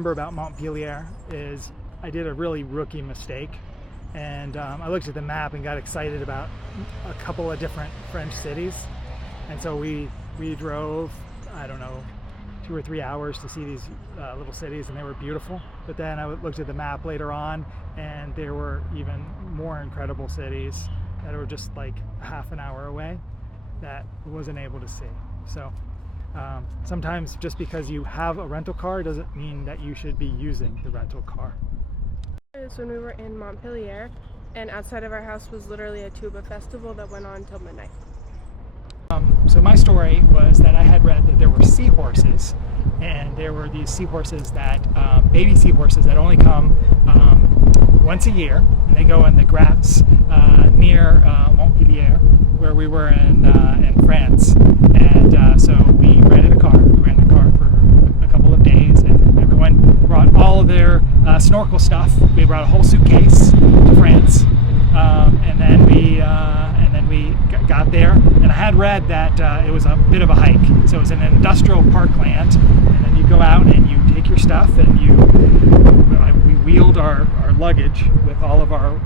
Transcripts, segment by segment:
remember about Montpellier is I did a really rookie mistake, and I looked at the map and got excited about a couple of different French cities, and so we drove, I don't know, 2 or 3 hours to see these little cities, and they were beautiful. But then I looked at the map later on, and there were even more incredible cities that were just like a half an hour away that I wasn't able to see. So sometimes just because you have a rental car doesn't mean that you should be using the rental car. Is when we were in Montpellier, and outside of our house was literally a tuba festival that went on till midnight. So my story was that I had read that there were seahorses, and there were these seahorses that, baby seahorses that only come once a year, and they go in the grass near Montpellier, where we were in France. And so we rented a car. We rented a car for a couple of days, and everyone brought all of their snorkel stuff. We brought a whole suitcase to France, and then we got there. And I had read that it was a bit of a hike. So it was in an industrial parkland, and then you go out and you take your stuff, and we wheeled our luggage with all of our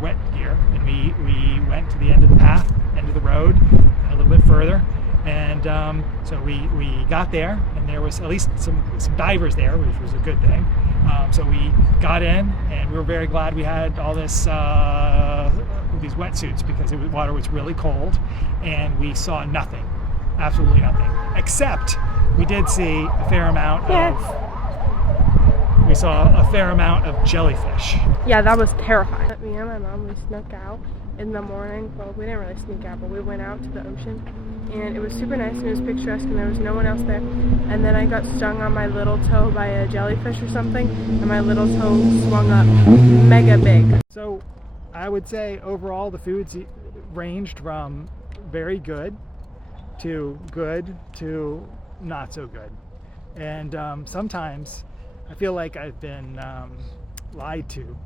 wet gear, and we went to the end of the path, end of the road, a little bit further. And so we got there, and there was at least some divers there, which was a good thing. So we got in, and we were very glad we had all this these wetsuits, because the water was really cold, and we saw nothing, absolutely nothing, except we did see a fair amount of jellyfish. Yeah, that was terrifying. Me and my mom, we snuck out in the morning. Well, we didn't really sneak out, but we went out to the ocean, and it was super nice, and it was picturesque, and there was no one else there. And then I got stung on my little toe by a jellyfish or something, and my little toe swung up mega big. So I would say overall the foods ranged from very good to not so good. And sometimes I feel like I've been lied to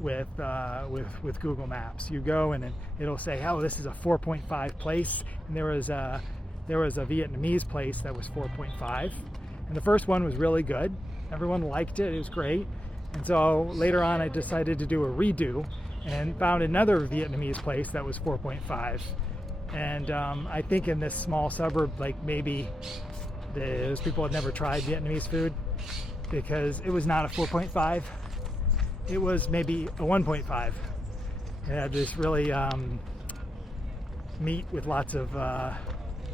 with Google Maps. You go and it'll say, oh, this is a 4.5 place, and there was a Vietnamese place that was 4.5, and the first one was really good. Everyone liked it. It was great. And so later on I decided to do a redo and found another Vietnamese place that was 4.5. And I think in this small suburb, like maybe those people had never tried Vietnamese food, because it was not a 4.5. It was maybe a 1.5. It had this really meat with lots of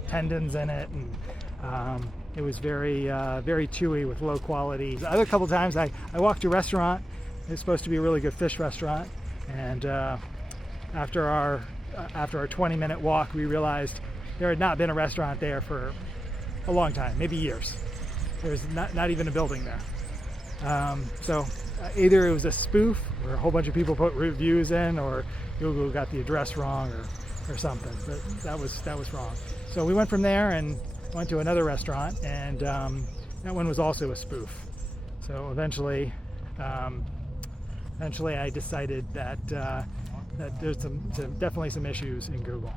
tendons in it, and it was very chewy with low quality. The other couple times I walked to a restaurant. It was supposed to be a really good fish restaurant, and after our 20-minute walk, we realized there had not been a restaurant there for a long time, maybe years. There's not even a building there. So either it was a spoof, where a whole bunch of people put reviews in, or Google got the address wrong, or something. But that was wrong. So we went from there and went to another restaurant, and that one was also a spoof. So eventually I decided that there's definitely some issues in Google.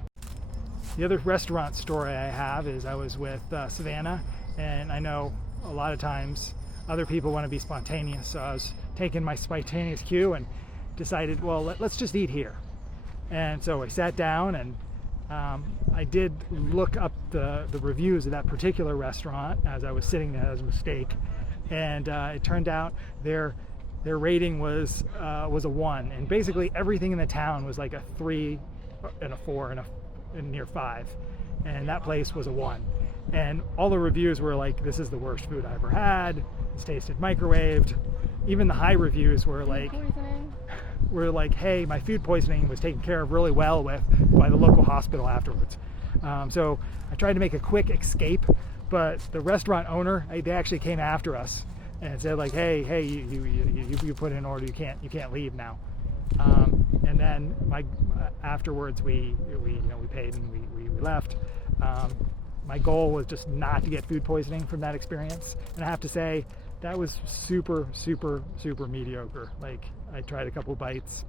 The other restaurant story I have is I was with Savannah, and I know a lot of times other people want to be spontaneous, so I was taking my spontaneous cue and decided, well, let's just eat here. And so I sat down, and I did look up the reviews of that particular restaurant as I was sitting there as a mistake, and it turned out their rating was a 1, and basically everything in the town was like a 3 and a 4 and near 5, and that place was a 1. And all the reviews were like, this is the worst food I ever had, it's tasted microwaved. Even the high reviews were like, hey, my food poisoning was taken care of really well by the local hospital afterwards. So I tried to make a quick escape, but the restaurant owner, they actually came after us and said like, hey, you put in an order, you can't leave now. And then afterwards we paid and we left. My goal was just not to get food poisoning from that experience, and I have to say that was super mediocre. Like, I tried a couple bites.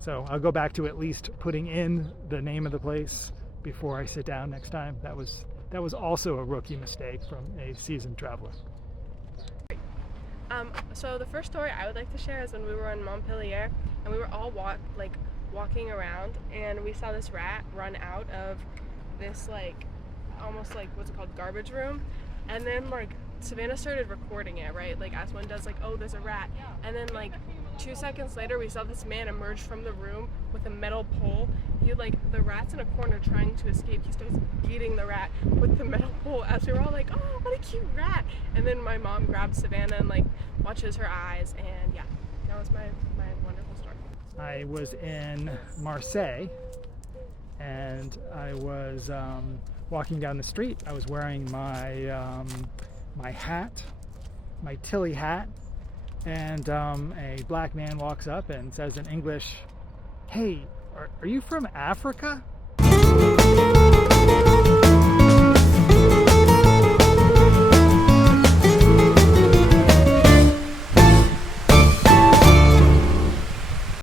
So I'll go back to at least putting in the name of the place before I sit down next time. That was that was also a rookie mistake from a seasoned traveler. So the first story I would like to share is when we were in Montpellier and we were all walking around, and we saw this rat run out of this almost what's it called, garbage room, and then Savannah started recording it, right, as one does, oh, there's a rat, and then 2 seconds later we saw this man emerge from the room with a metal pole. The rat's in a corner trying to escape. He starts beating the rat with the metal pole as we were all oh, what a cute rat. And then my mom grabs Savannah and watches her eyes, and yeah, that was my wonderful story. I was in Marseille, and I was walking down the street. I was wearing my hat, my Tilly hat, and a black man walks up and says in English, "Hey, are you from Africa?"